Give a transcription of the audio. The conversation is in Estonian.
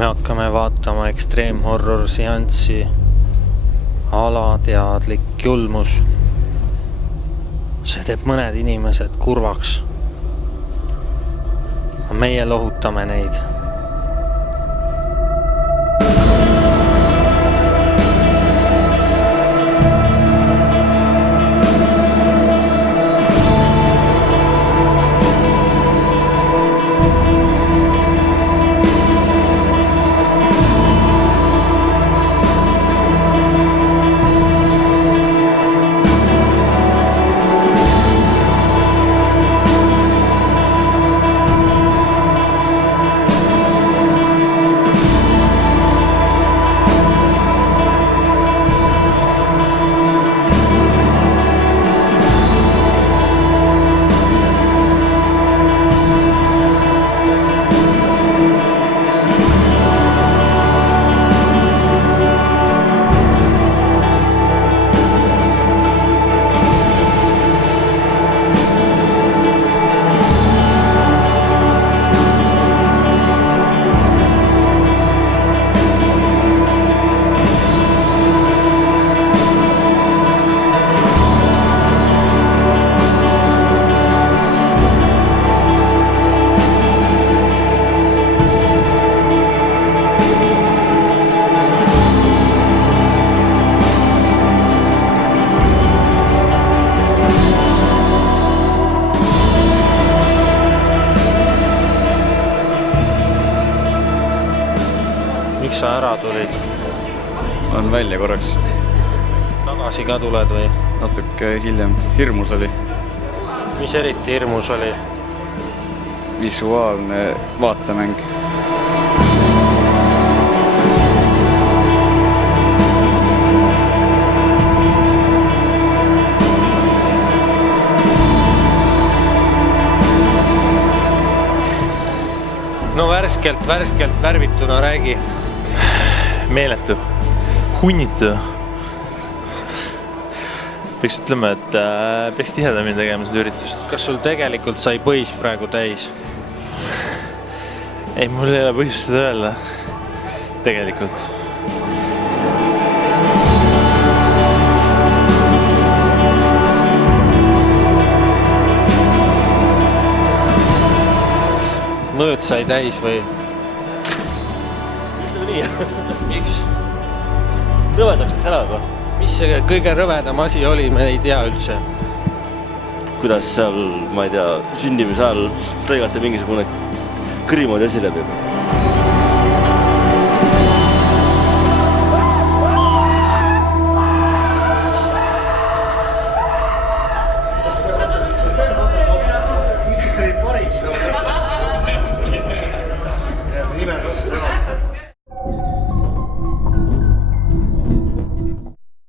Me hakkame vaatama ekstreemhorror seanssi alateadlik julmus. See teeb mõned inimesed kurvaks. Meie lohutame neid. Miks sa ära tulid? On välja korraks. Tagasi ka tuled või? Natuke hiljem. Hirmus oli. Mis eriti hirmus oli? Visuaalne vaatemäng. No värskelt värvituna räägi. Meeletu. Hunnitu. Peaks ütlema, et peaks tihedamini tegema seda üritust. Kas sul tegelikult sai põis praegu täis? Ei, mul ei ole põhjust seda öelda. Tegelikult. Mõõt sai täis või? Ütleme nii. Miks? Rõvedaks läks ära, aga mis see kõige rõvedam asi oli, me ei tea üldse. kuidas seal, ma ei tea, sündimise ajal lõigati mingisugune kõrimoodi asi läbi.